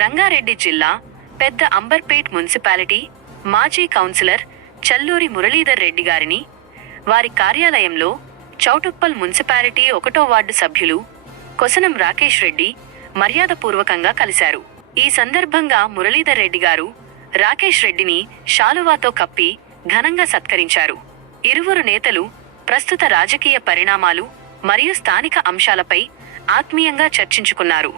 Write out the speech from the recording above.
రంగారెడ్డి జిల్లా పెద్ద అంబర్పేట్ మున్సిపాలిటీ మాజీ కౌన్సిలర్ చల్లూరి మురళీధర్ రెడ్డి గారిని వారి కార్యాలయంలో చౌటుప్పల్ మున్సిపాలిటీ 1వ వార్డు సభ్యులు కొసనం రాకేష్ రెడ్డి మర్యాదపూర్వకంగా కలిశారు. ఈ సందర్భంగా మురళీధర్ రెడ్డి గారు రాకేష్ రెడ్డిని శాలువాతో కప్పి ఘనంగా సత్కరించారు. ఇరువురు నేతలు ప్రస్తుత రాజకీయ పరిణామాలు మరియు స్థానిక అంశాలపై ఆత్మీయంగా చర్చించుకున్నారు.